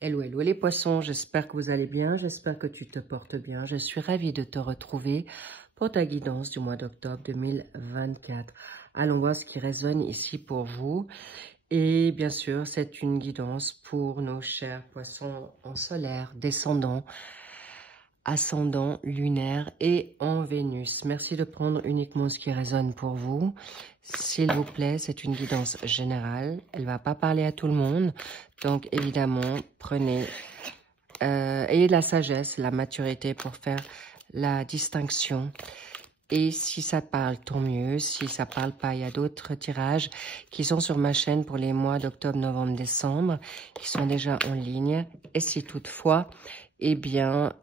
Hello, hello les poissons, j'espère que vous allez bien, j'espère que tu te portes bien. Je suis ravie de te retrouver pour ta guidance du mois d'octobre 2024. Allons voir ce qui résonne ici pour vous. Et bien sûr, c'est une guidance pour nos chers poissons en solaire, descendants, ascendant lunaire et en Vénus. Merci de prendre uniquement ce qui résonne pour vous. S'il vous plaît, c'est une guidance générale. Elle ne va pas parler à tout le monde. Donc, évidemment, prenez, ayez de la sagesse, la maturité pour faire la distinction. Et si ça parle, tant mieux. Si ça parle pas, il y a d'autres tirages qui sont sur ma chaîne pour les mois d'octobre, novembre, décembre, qui sont déjà en ligne. Et si toutefois, eh bien,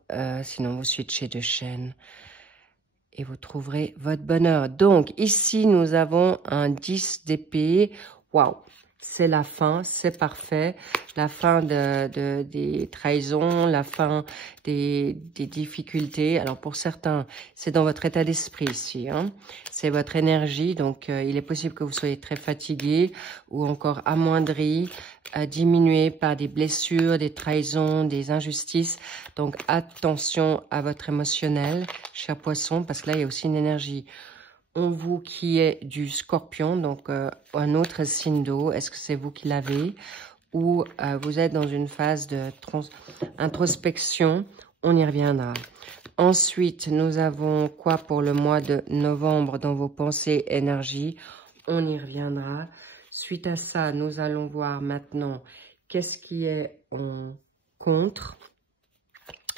sinon vous switchez de chaîne et vous trouverez votre bonheur. Donc, ici, nous avons un 10 d'épée. Waouh! C'est la fin, c'est parfait. La fin des trahisons, la fin des difficultés. Alors, pour certains, c'est dans votre état d'esprit ici. Hein. C'est votre énergie. Donc, il est possible que vous soyez très fatigué ou encore amoindri, diminué par des blessures, des trahisons, des injustices. Donc, attention à votre émotionnel, cher poisson, parce que là, il y a aussi une énergie en vous qui est du scorpion, donc un autre signe d'eau. Est-ce que c'est vous qui l'avez ou vous êtes dans une phase de introspection? On y reviendra. Ensuite, nous avons quoi pour le mois de novembre dans vos pensées, énergie? On y reviendra. Suite à ça, nous allons voir maintenant qu'est-ce qui est en contre,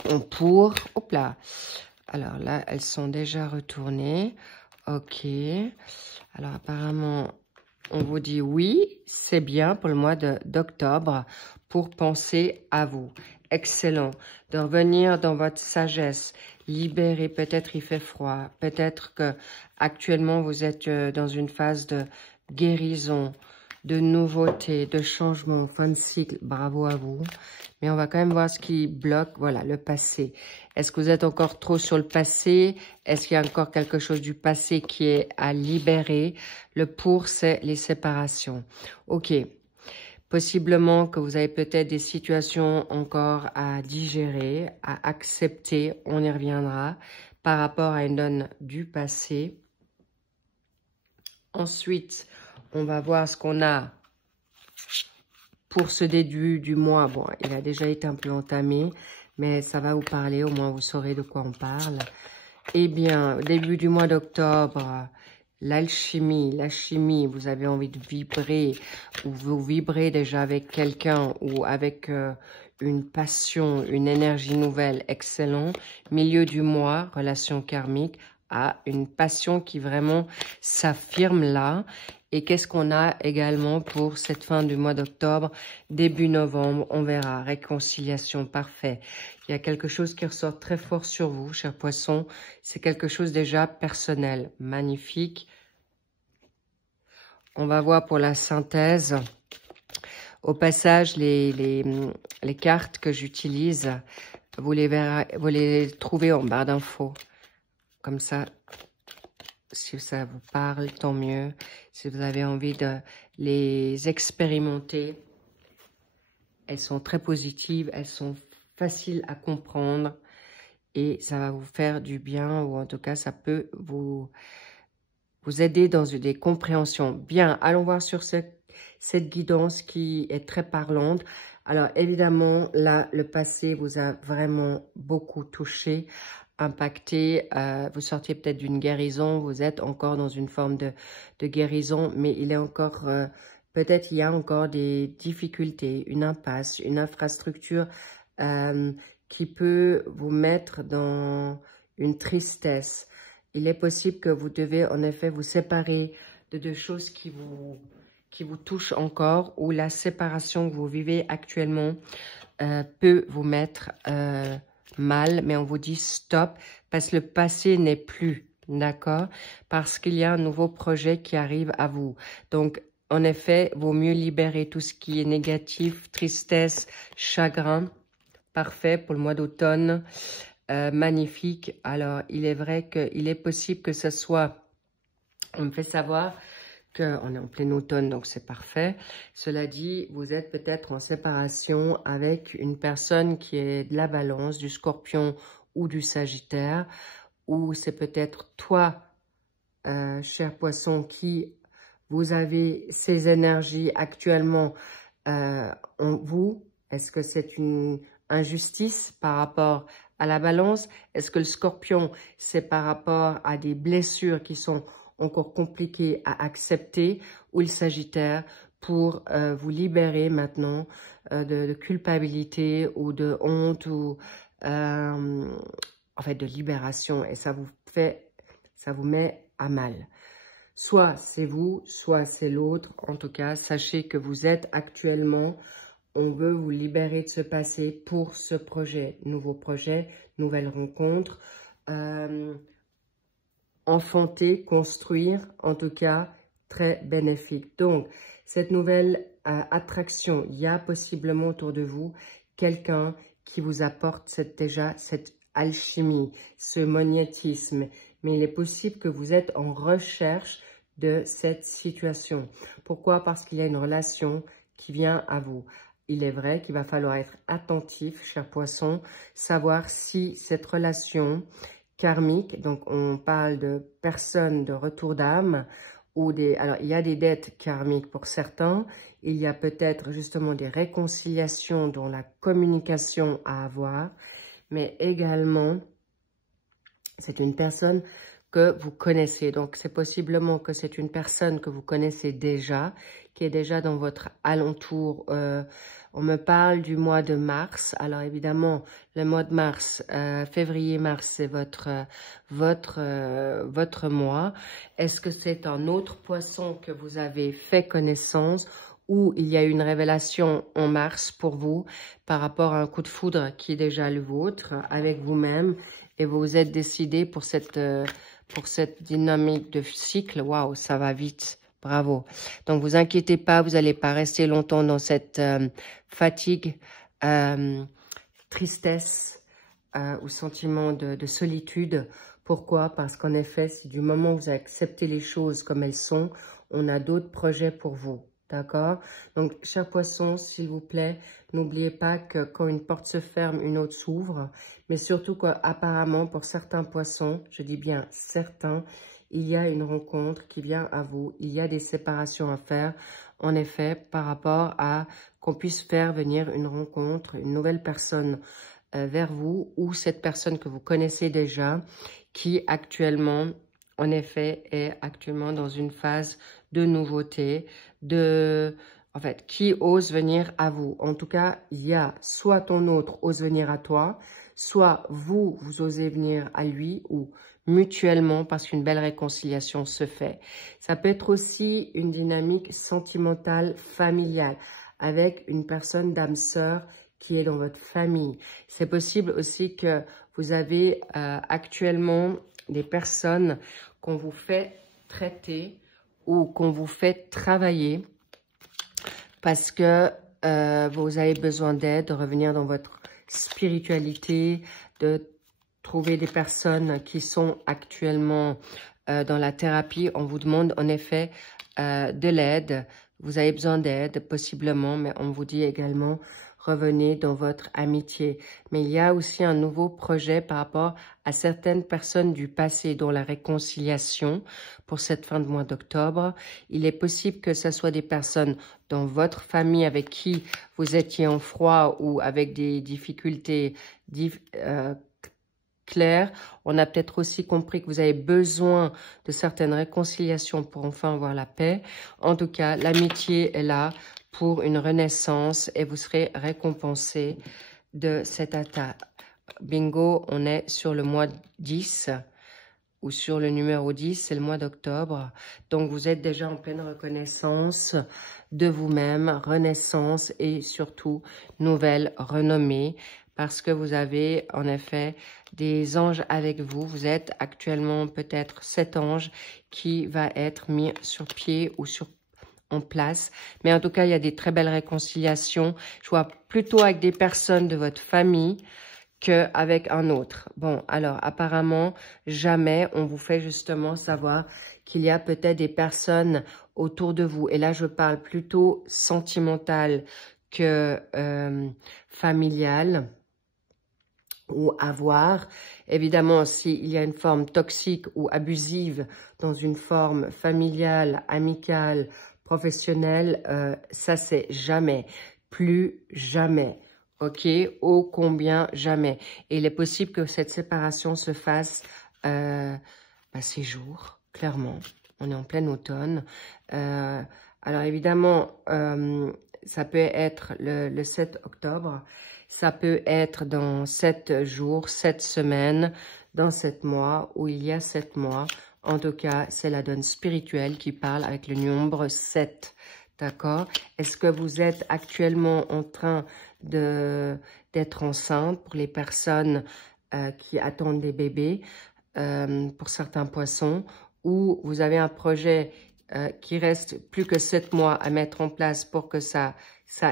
en pour. Hop là. Alors là, elles sont déjà retournées. Ok. Alors apparemment, on vous dit oui, c'est bien pour le mois d'octobre pour penser à vous. Excellent. De revenir dans votre sagesse, libérer. Peut-être il fait froid. Peut-être que actuellement vous êtes dans une phase de guérison, de nouveauté, de changement, fin de cycle. Bravo à vous. Mais on va quand même voir ce qui bloque. Voilà, le passé. Est-ce que vous êtes encore trop sur le passé? Est-ce qu'il y a encore quelque chose du passé qui est à libérer? Le pour, c'est les séparations. Ok. Possiblement que vous avez peut-être des situations encore à digérer, à accepter. On y reviendra par rapport à une donne du passé. Ensuite, on va voir ce qu'on a pour ce début du mois. Bon, il a déjà été un peu entamé, mais ça va vous parler, au moins vous saurez de quoi on parle. Eh bien, début du mois d'octobre, l'alchimie, la chimie, vous avez envie de vibrer, ou vous vibrez déjà avec quelqu'un, ou avec une passion, une énergie nouvelle, excellent. Milieu du mois, relation karmique, une passion qui vraiment s'affirme là. Et qu'est-ce qu'on a également pour cette fin du mois d'octobre, début novembre, on verra, réconciliation, parfait. Il y a quelque chose qui ressort très fort sur vous, chers poissons. C'est quelque chose déjà personnel, magnifique. On va voir pour la synthèse. Au passage, les cartes que j'utilise, vous les trouvez en barre d'infos. Comme ça, si ça vous parle, tant mieux. Si vous avez envie de les expérimenter, elles sont très positives, elles sont faciles à comprendre et ça va vous faire du bien, ou en tout cas, ça peut vous aider dans des compréhensions. Bien, allons voir sur cette guidance qui est très parlante. Alors, évidemment, là, le passé vous a vraiment beaucoup touché, impacté. Vous sortiez peut-être d'une guérison, vous êtes encore dans une forme de guérison, mais il est encore, peut-être il y a encore des difficultés, une impasse, une infrastructure qui peut vous mettre dans une tristesse. Il est possible que vous devez en effet vous séparer de deux choses qui vous touchent encore, ou la séparation que vous vivez actuellement peut vous mettre mal, mais on vous dit stop, parce que le passé n'est plus, d'accord? Parce qu'il y a un nouveau projet qui arrive à vous. Donc, en effet, vaut mieux libérer tout ce qui est négatif, tristesse, chagrin. Parfait pour le mois d'automne. Magnifique. Alors, il est vrai qu'il est possible que ce soit, on me fait savoir qu'on est en plein automne, donc c'est parfait. Cela dit, vous êtes peut-être en séparation avec une personne qui est de la Balance, du Scorpion ou du Sagittaire, ou c'est peut-être toi, cher Poisson, qui vous avez ces énergies actuellement en vous. Est-ce que c'est une injustice par rapport à la Balance? Est-ce que le Scorpion, c'est par rapport à des blessures qui sont encore compliquées à accepter, ou le Sagittaire pour vous libérer maintenant de culpabilité ou de honte ou en fait de libération, et ça vous met à mal. Soit c'est vous, soit c'est l'autre. En tout cas, sachez que vous êtes actuellement, on veut vous libérer de ce passé pour ce projet, nouveau projet, nouvelle rencontre, enfanter, construire, en tout cas, très bénéfique. Donc, cette nouvelle attraction, il y a possiblement autour de vous quelqu'un qui vous apporte déjà cette alchimie, ce magnétisme. Mais il est possible que vous êtes en recherche de cette situation. Pourquoi? Parce qu'il y a une relation qui vient à vous. Il est vrai qu'il va falloir être attentif, cher Poisson, savoir si cette relation karmique, donc on parle de personnes de retour d'âme, ou alors il y a des dettes karmiques pour certains, il y a peut-être justement des réconciliations dans la communication à avoir, mais également c'est une personne que vous connaissez. Donc, c'est possiblement que c'est une personne que vous connaissez déjà, qui est déjà dans votre alentour. On me parle du mois de mars. Alors, évidemment, le mois de mars, février-mars, c'est votre mois. Est-ce que c'est un autre Poisson que vous avez fait connaissance, ou il y a une révélation en mars pour vous par rapport à un coup de foudre qui est déjà le vôtre avec vous-même, et vous vous êtes décidé pour cette dynamique de cycle? Waouh, ça va vite, bravo. Donc, vous inquiétez pas, vous n'allez pas rester longtemps dans cette fatigue, tristesse ou sentiment de solitude. Pourquoi? Parce qu'en effet, si du moment où vous acceptez les choses comme elles sont, on a d'autres projets pour vous. D'accord? Donc, cher Poisson, s'il vous plaît, n'oubliez pas que quand une porte se ferme, une autre s'ouvre. Mais surtout qu'apparemment, pour certains Poissons, je dis bien certains, il y a une rencontre qui vient à vous. Il y a des séparations à faire, en effet, par rapport à qu'on puisse faire venir une rencontre, une nouvelle personne vers vous, ou cette personne que vous connaissez déjà, qui actuellement, en effet, est actuellement dans une phase de nouveauté, en fait, qui ose venir à vous. En tout cas, il y a soit ton autre ose venir à toi, soit vous osez venir à lui, ou mutuellement, parce qu'une belle réconciliation se fait. Ça peut être aussi une dynamique sentimentale, familiale, avec une personne d'âme sœur qui est dans votre famille. C'est possible aussi que vous avez actuellement des personnes qu'on vous fait traiter ou qu'on vous fait travailler parce que vous avez besoin d'aide, de revenir dans votre spiritualité, de trouver des personnes qui sont actuellement dans la thérapie. On vous demande en effet de l'aide. Vous avez besoin d'aide possiblement, mais on vous dit également revenez dans votre amitié. Mais il y a aussi un nouveau projet par rapport à certaines personnes du passé, dont la réconciliation pour cette fin de mois d'octobre. Il est possible que ce soit des personnes dans votre famille avec qui vous étiez en froid ou avec des difficultés claires. On a peut-être aussi compris que vous avez besoin de certaines réconciliations pour enfin avoir la paix. En tout cas, l'amitié est là pour une renaissance et vous serez récompensé de cette attaque. Bingo, on est sur le mois 10 ou sur le numéro 10, c'est le mois d'octobre. Donc, vous êtes déjà en pleine reconnaissance de vous-même, renaissance et surtout nouvelle renommée parce que vous avez en effet des anges avec vous. Vous êtes actuellement peut-être cet ange qui va être mis sur pied ou en place. Mais en tout cas, il y a des très belles réconciliations. Je vois plutôt avec des personnes de votre famille qu'avec un autre. Bon, alors apparemment, jamais on vous fait justement savoir qu'il y a peut-être des personnes autour de vous. Et là, je parle plutôt sentimental que familial ou avoir. Évidemment, s'il y a une forme toxique ou abusive dans une forme familiale, amicale, professionnelle, ça c'est jamais, plus jamais. Ok, ô combien jamais. Et il est possible que cette séparation se fasse ces jours, clairement. On est en plein automne. Alors évidemment, ça peut être le 7 octobre. Ça peut être dans 7 jours, 7 semaines, dans 7 mois, où il y a 7 mois. En tout cas, c'est la donne spirituelle qui parle avec le nombre 7. D'accord? Est-ce que vous êtes actuellement en train d'être enceinte pour les personnes qui attendent des bébés, pour certains poissons, ou vous avez un projet qui reste plus que 7 mois à mettre en place pour que ça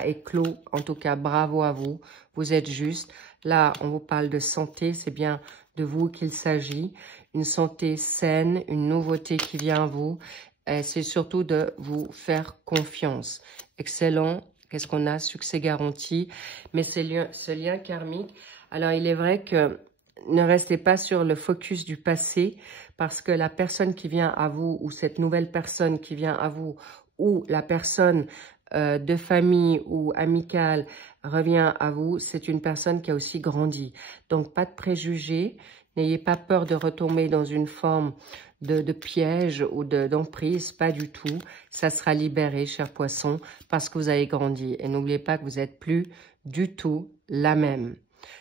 éclot? En tout cas, bravo à vous. Vous êtes juste. Là, on vous parle de santé. C'est bien de vous qu'il s'agit. Une santé saine, une nouveauté qui vient à vous. C'est surtout de vous faire confiance. Excellent. Qu'est-ce qu'on a? Succès garanti. Mais ce lien karmique, alors il est vrai que ne restez pas sur le focus du passé, parce que la personne qui vient à vous, ou cette nouvelle personne qui vient à vous, ou la personne de famille ou amicale revient à vous, c'est une personne qui a aussi grandi. Donc, pas de préjugés. N'ayez pas peur de retomber dans une forme de piège ou d'emprise, pas du tout. Ça sera libéré, cher poisson, parce que vous avez grandi. Et n'oubliez pas que vous n'êtes plus du tout la même.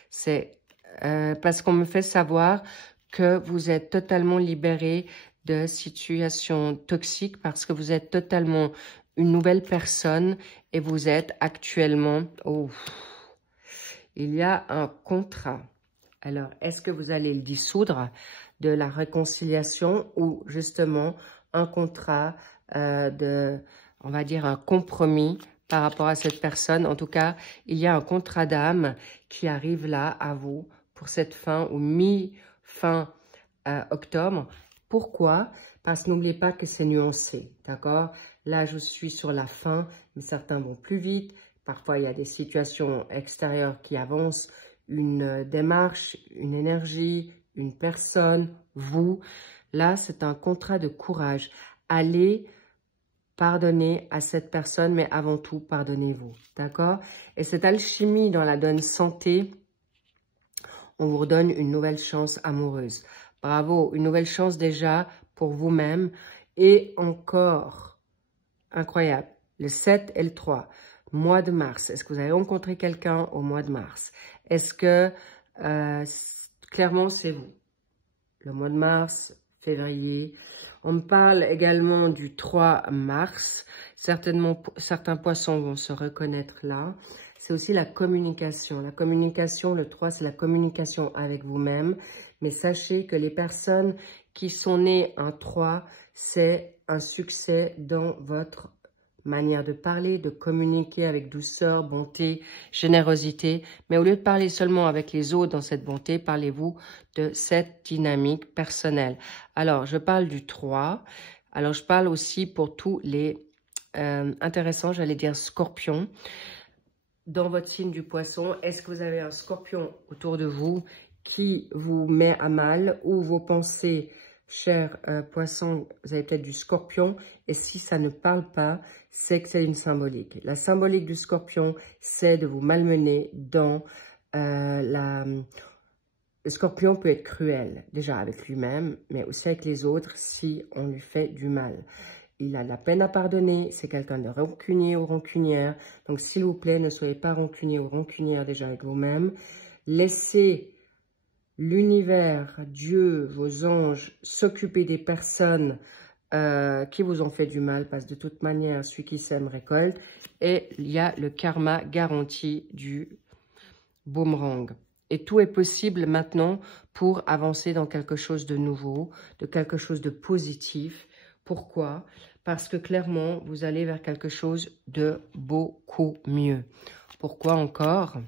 C'est parce qu'on me fait savoir que vous êtes totalement libéré de situations toxiques, parce que vous êtes totalement une nouvelle personne et vous êtes actuellement... Oh, il y a un contrat. Alors, est-ce que vous allez le dissoudre, de la réconciliation, ou justement un contrat on va dire un compromis par rapport à cette personne? En tout cas, il y a un contrat d'âme qui arrive là à vous pour cette fin ou mi-fin octobre. Pourquoi? Parce que n'oubliez pas que c'est nuancé, d'accord? Là, je suis sur la fin, mais certains vont plus vite. Parfois, il y a des situations extérieures qui avancent, une démarche, une énergie, une personne, vous. Là, c'est un contrat de courage. Allez pardonner à cette personne, mais avant tout, pardonnez-vous, d'accord? Et cette alchimie dans la donne santé, on vous redonne une nouvelle chance amoureuse. Bravo, une nouvelle chance déjà pour vous-même. Et encore, incroyable, le 7 et le 3, mois de mars. Est-ce que vous avez rencontré quelqu'un au mois de mars? Est-ce que, clairement, c'est vous? Le mois de mars, février. On me parle également du 3 mars. Certainement, certains poissons vont se reconnaître là. C'est aussi la communication. La communication, le 3, c'est la communication avec vous-même. Mais sachez que les personnes qui sont nées un 3, c'est un succès dans votre manière de parler, de communiquer avec douceur, bonté, générosité. Mais au lieu de parler seulement avec les autres dans cette bonté, parlez-vous de cette dynamique personnelle. Alors, je parle du 3. Alors, je parle aussi pour tous les intéressants, j'allais dire scorpions. Dans votre signe du poisson, est-ce que vous avez un scorpion autour de vous qui vous met à mal, ou vos pensées, chers poissons, vous avez peut-être du scorpion, et si ça ne parle pas, c'est que c'est une symbolique. La symbolique du scorpion, c'est de vous malmener dans Le scorpion peut être cruel, déjà avec lui-même, mais aussi avec les autres si on lui fait du mal. Il a de la peine à pardonner, c'est quelqu'un de rancunier ou rancunière. Donc, s'il vous plaît, ne soyez pas rancunier ou rancunière déjà avec vous-même. Laissez l'univers, Dieu, vos anges, s'occuper des personnes qui vous ont fait du mal, parce que de toute manière, celui qui sème récolte. Et il y a le karma garanti du boomerang. Et tout est possible maintenant pour avancer dans quelque chose de nouveau, de quelque chose de positif. Pourquoi? Parce que clairement, vous allez vers quelque chose de beaucoup mieux. Pourquoi encore?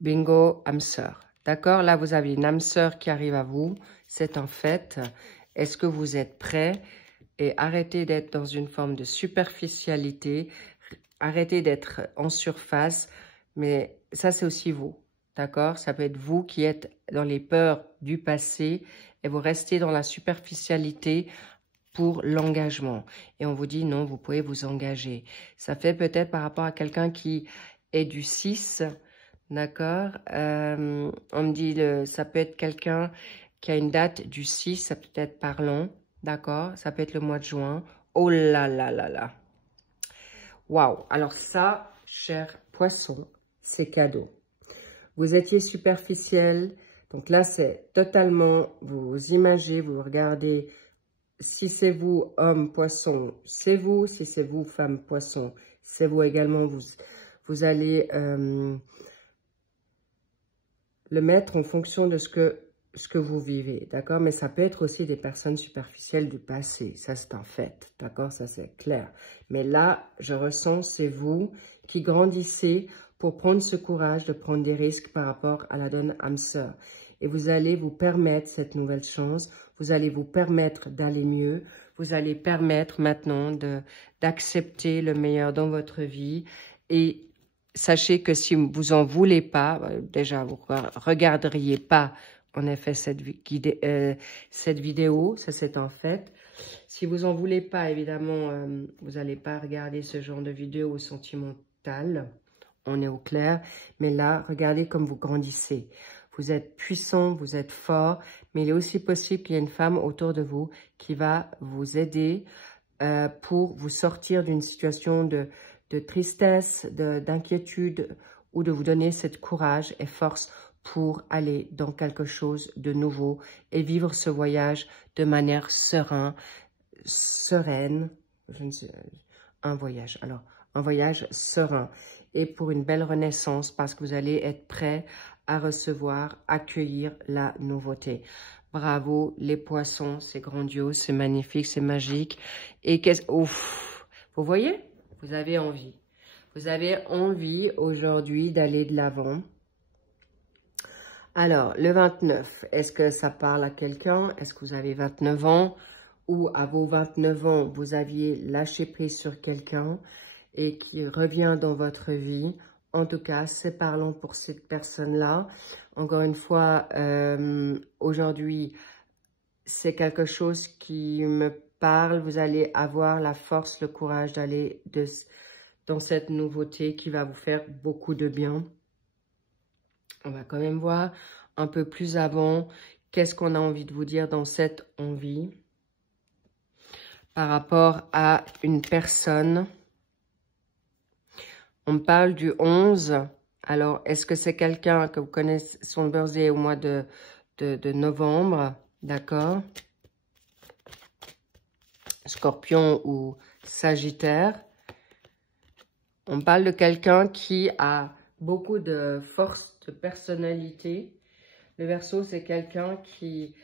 Bingo, âme sœur. D'accord? Là, vous avez une âme sœur qui arrive à vous. C'est un fait. Est-ce que vous êtes prêts? et arrêtez d'être dans une forme de superficialité, arrêtez d'être en surface, mais ça c'est aussi vous, d'accord? Ça peut être vous qui êtes dans les peurs du passé et vous restez dans la superficialité pour l'engagement. Et on vous dit non, vous pouvez vous engager. Ça fait peut-être par rapport à quelqu'un qui est du 6, d'accord? On me dit, ça peut être quelqu'un qui a une date du 6, ça peut être parlant, d'accord? Ça peut être le mois de juin. Oh là là là là. Waouh! Alors ça, cher poisson, c'est cadeau. Vous étiez superficiel, donc là c'est totalement, vous imagez, vous regardez, si c'est vous, homme, poisson, c'est vous, si c'est vous, femme, poisson, c'est vous également, vous allez le mettre en fonction de ce que vous vivez, d'accord? Mais ça peut être aussi des personnes superficielles du passé, ça c'est un fait, d'accord? Ça c'est clair. Mais là, je ressens, c'est vous qui grandissez pour prendre ce courage de prendre des risques par rapport à la donne âme sœur. Et vous allez vous permettre cette nouvelle chance, vous allez vous permettre d'aller mieux, vous allez permettre maintenant d'accepter le meilleur dans votre vie. Et sachez que si vous en voulez pas, déjà vous regarderiez pas en effet cette vidéo, ça c'est un fait. Si vous en voulez pas, évidemment, vous n'allez pas regarder ce genre de vidéo sentimentale, on est au clair. Mais là, regardez comme vous grandissez. Vous êtes puissant, vous êtes fort, mais il est aussi possible qu'il y ait une femme autour de vous qui va vous aider pour vous sortir d'une situation de tristesse, d'inquiétude, ou de vous donner cette courage et force pour aller dans quelque chose de nouveau et vivre ce voyage de manière sereine, un voyage serein et pour une belle renaissance parce que vous allez être prêt à recevoir, accueillir la nouveauté. Bravo les poissons, c'est grandiose, c'est magnifique, c'est magique. Et ouf, vous voyez, vous avez envie. Vous avez envie aujourd'hui d'aller de l'avant. Alors, le 29, est-ce que ça parle à quelqu'un? Est-ce que vous avez 29 ans? Ou à vos 29 ans, vous aviez lâché prise sur quelqu'un et qui revient dans votre vie? En tout cas, c'est parlant pour cette personne-là. Encore une fois, aujourd'hui, c'est quelque chose qui me parle. Vous allez avoir la force, le courage d'aller dans cette nouveauté qui va vous faire beaucoup de bien. On va quand même voir un peu plus avant qu'est-ce qu'on a envie de vous dire dans cette envie par rapport à une personne. On parle du 11. Alors, est-ce que c'est quelqu'un que vous connaissez, son birthday au mois de novembre? D'accord. Scorpion ou Sagittaire. On parle de quelqu'un qui a beaucoup de force, de personnalité. Le Verseau, c'est quelqu'un qui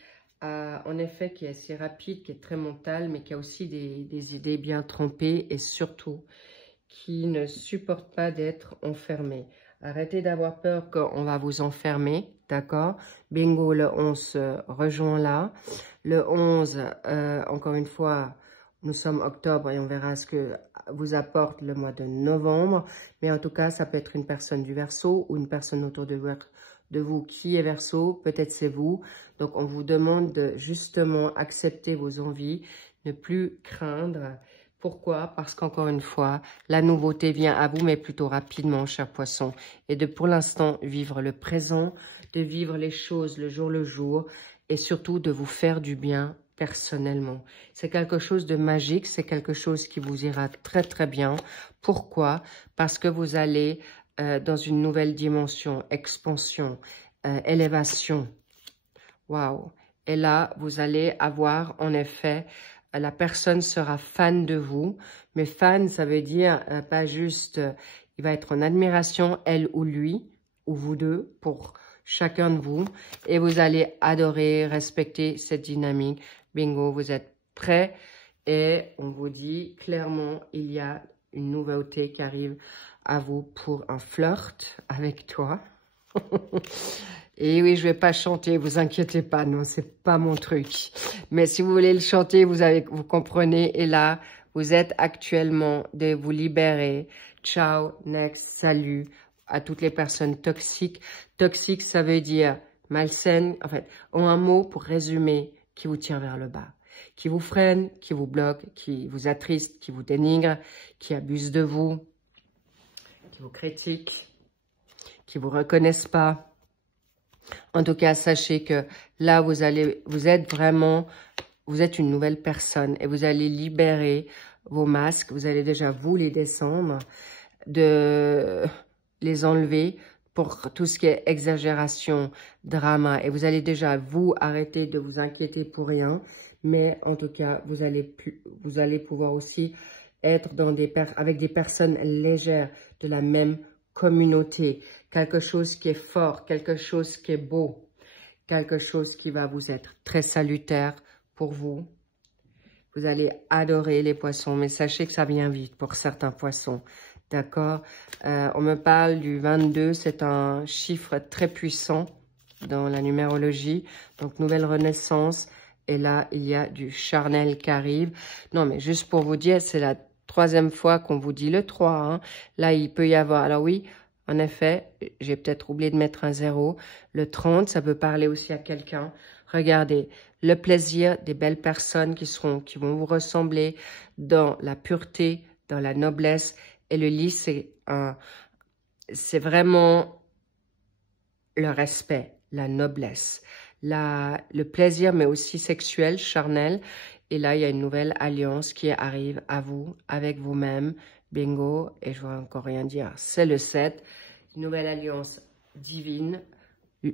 a, en effet, qui est assez rapide, qui est très mental, mais qui a aussi des idées bien trempées et surtout qui ne supporte pas d'être enfermé. Arrêtez d'avoir peur qu'on va vous enfermer, d'accord? Bingo, le 11 rejoint là. Le 11, encore une fois, nous sommes octobre et on verra ce que vous apporte le mois de novembre. Mais en tout cas, ça peut être une personne du Verseau ou une personne autour de vous qui est Verseau. Peut-être c'est vous. Donc, on vous demande de justement accepter vos envies, ne plus craindre. Pourquoi? Parce qu'encore une fois, la nouveauté vient à vous, mais plutôt rapidement, cher poisson. Et de pour l'instant, vivre le présent, de vivre les choses le jour, et surtout de vous faire du bien personnellement. C'est quelque chose de magique, c'est quelque chose qui vous ira très très bien. Pourquoi? Parce que vous allez dans une nouvelle dimension, expansion, élévation. Waouh! Et là, vous allez avoir en effet... La personne sera fan de vous, mais fan, ça veut dire pas juste, il va être en admiration, elle ou lui, ou vous deux, pour chacun de vous. Et vous allez adorer, respecter cette dynamique. Bingo, vous êtes prêts. Et on vous dit clairement, il y a une nouveauté qui arrive à vous pour un flirt avec toi. Et oui, je vais pas chanter, vous inquiétez pas, non, c'est pas mon truc. Mais si vous voulez le chanter, vous comprenez. Et là, vous êtes actuellement de vous libérer. Ciao, next, salut à toutes les personnes toxiques. Toxique, ça veut dire malsaine, en fait, en un mot pour résumer, qui vous tire vers le bas, qui vous freine, qui vous bloque, qui vous attriste, qui vous dénigre, qui abuse de vous, qui vous critique, qui vous reconnaissent pas. En tout cas, sachez que là, vous êtes une nouvelle personne et vous allez libérer vos masques. Vous allez déjà vous les descendre, les enlever pour tout ce qui est exagération, drama. Et vous allez déjà vous arrêter de vous inquiéter pour rien. Mais en tout cas, vous allez pouvoir aussi être avec des personnes légères de la même communauté, quelque chose qui est fort, quelque chose qui est beau, quelque chose qui va vous être très salutaire pour vous. Vous allez adorer les poissons, mais sachez que ça vient vite pour certains poissons, d'accord? On me parle du 22, c'est un chiffre très puissant dans la numérologie, donc nouvelle renaissance, et là, il y a du charnel qui arrive. Non, mais juste pour vous dire, c'est la 3e fois qu'on vous dit le 3. Hein. Là, il peut y avoir... Alors oui, en effet, j'ai peut-être oublié de mettre un 0. Le 30, ça peut parler aussi à quelqu'un. Regardez, le plaisir des belles personnes qui vont vous ressembler dans la pureté, dans la noblesse. Et le lit, c'est vraiment le respect, la noblesse, le plaisir, mais aussi sexuel, charnel. Et là, il y a une nouvelle alliance qui arrive à vous, avec vous-même. Bingo. Et je ne vais encore rien dire. C'est le 7. Une nouvelle alliance divine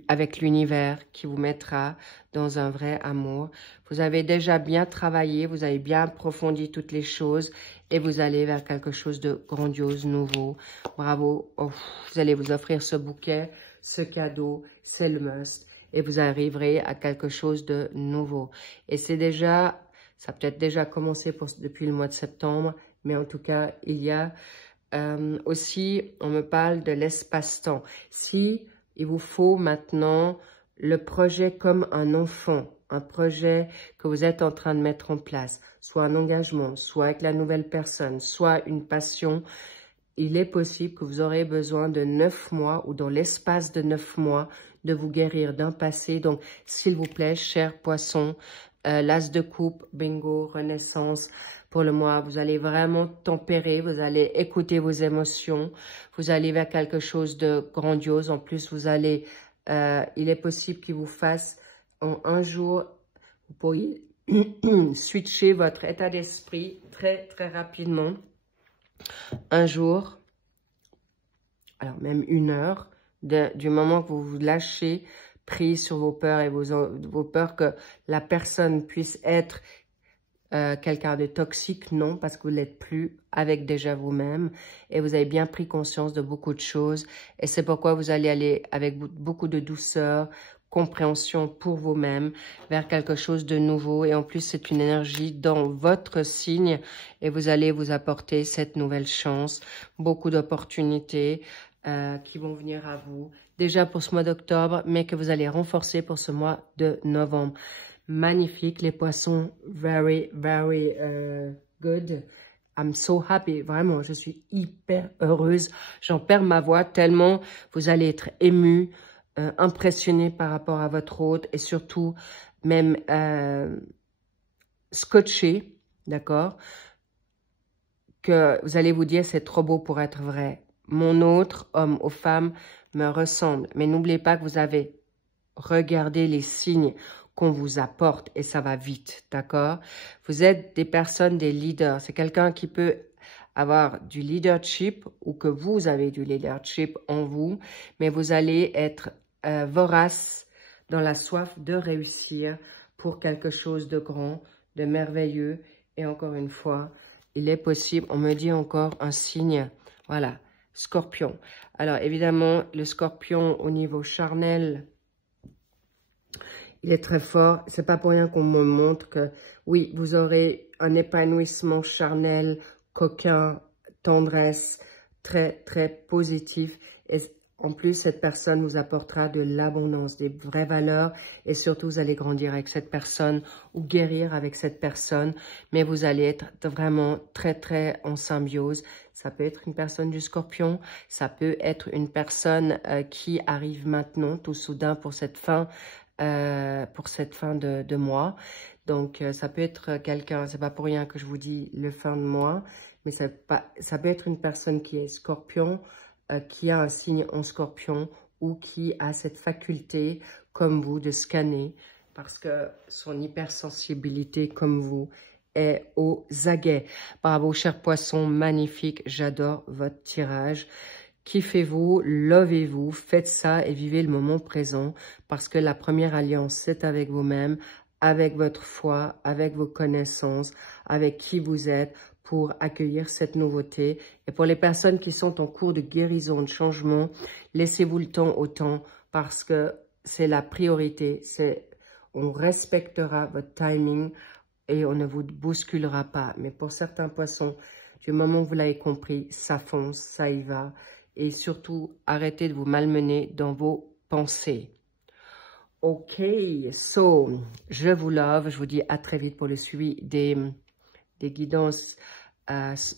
avec l'univers qui vous mettra dans un vrai amour. Vous avez déjà bien travaillé, vous avez bien approfondi toutes les choses et vous allez vers quelque chose de grandiose, nouveau. Bravo. Oh, vous allez vous offrir ce bouquet, ce cadeau, c'est le must. Et vous arriverez à quelque chose de nouveau. Et c'est déjà, ça a peut-être déjà commencé depuis le mois de septembre, mais en tout cas, il y a aussi, on me parle de l'espace-temps. Si il vous faut maintenant le projet comme un enfant, un projet que vous êtes en train de mettre en place, soit un engagement, soit avec la nouvelle personne, soit une passion, il est possible que vous aurez besoin de 9 mois ou dans l'espace de 9 mois de vous guérir d'un passé. Donc, s'il vous plaît, chers poissons, l'as de coupe, bingo, renaissance, pour le mois, vous allez vraiment tempérer, vous allez écouter vos émotions, vous allez vers quelque chose de grandiose. En plus, il est possible qu'il vous fasse en un jour, vous pourriez switcher votre état d'esprit très, très rapidement. Un jour, alors même 1 heure, du moment que vous vous lâchez prise sur vos peurs et vos peurs que la personne puisse être quelqu'un de toxique, non, parce que vous ne l'êtes plus avec déjà vous-même et vous avez bien pris conscience de beaucoup de choses et c'est pourquoi vous allez aller avec beaucoup de douceur, compréhension pour vous-même vers quelque chose de nouveau et en plus c'est une énergie dans votre signe et vous allez vous apporter cette nouvelle chance, beaucoup d'opportunités qui vont venir à vous déjà pour ce mois d'octobre mais que vous allez renforcer pour ce mois de novembre. Magnifique, les poissons, very, very good. I'm so happy, vraiment, je suis hyper heureuse. J'en perds ma voix tellement vous allez être ému, impressionné par rapport à votre hôte et surtout même scotché, d'accord? Que vous allez vous dire c'est trop beau pour être vrai. Mon autre, homme ou femme, me ressemble. Mais n'oubliez pas que vous avez regardé les signes qu'on vous apporte et ça va vite, d'accord? Vous êtes des personnes, des leaders. C'est quelqu'un qui peut avoir du leadership ou que vous avez du leadership en vous, mais vous allez être vorace dans la soif de réussir pour quelque chose de grand, de merveilleux. Et encore une fois, il est possible, on me dit encore un signe, voilà, Scorpion. Alors évidemment, le Scorpion au niveau charnel, il est très fort. C'est pas pour rien qu'on me montre que, oui, vous aurez un épanouissement charnel, coquin, tendresse, très, très positif. Et En plus, cette personne vous apportera de l'abondance, des vraies valeurs et surtout, vous allez grandir avec cette personne ou guérir avec cette personne, mais vous allez être vraiment très, très en symbiose. Ça peut être une personne du Scorpion, ça peut être une personne qui arrive maintenant, tout soudain, pour cette fin de mois. Donc, ça peut être quelqu'un, c'est pas pour rien que je vous dis le fin de mois, mais ça peut être une personne qui est Scorpion, qui a un signe en Scorpion ou qui a cette faculté, comme vous, de scanner, parce que son hypersensibilité, comme vous, est aux aguets. Bravo, cher poisson, magnifique, j'adore votre tirage. Kiffez-vous, lovez-vous, faites ça et vivez le moment présent, parce que la première alliance, c'est avec vous-même, avec votre foi, avec vos connaissances, avec qui vous êtes, pour accueillir cette nouveauté. Et pour les personnes qui sont en cours de guérison, de changement, laissez-vous le temps au temps, parce que c'est la priorité. On respectera votre timing et on ne vous bousculera pas. Mais pour certains poissons, du moment où vous l'avez compris, ça fonce, ça y va. Et surtout, arrêtez de vous malmener dans vos pensées. Ok, so, je vous love. Je vous dis à très vite pour le suivi des guidances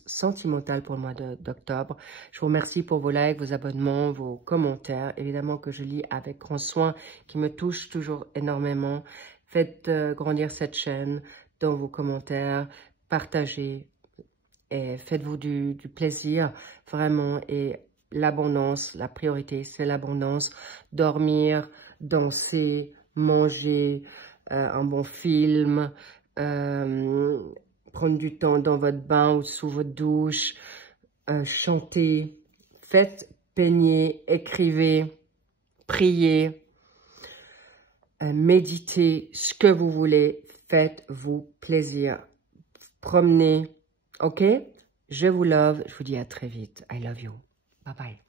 sentimentales pour le mois d'octobre. Je vous remercie pour vos likes, vos abonnements, vos commentaires. Évidemment que je lis avec grand soin, qui me touche toujours énormément. Faites grandir cette chaîne dans vos commentaires. Partagez et faites-vous du plaisir, vraiment. Et l'abondance, la priorité, c'est l'abondance. Dormir, danser, manger, un bon film, prendre du temps dans votre bain ou sous votre douche, chanter, faites, peignez, écrivez, priez, méditez, ce que vous voulez, faites-vous plaisir, promenez, ok? Je vous love, je vous dis à très vite, I love you, bye bye.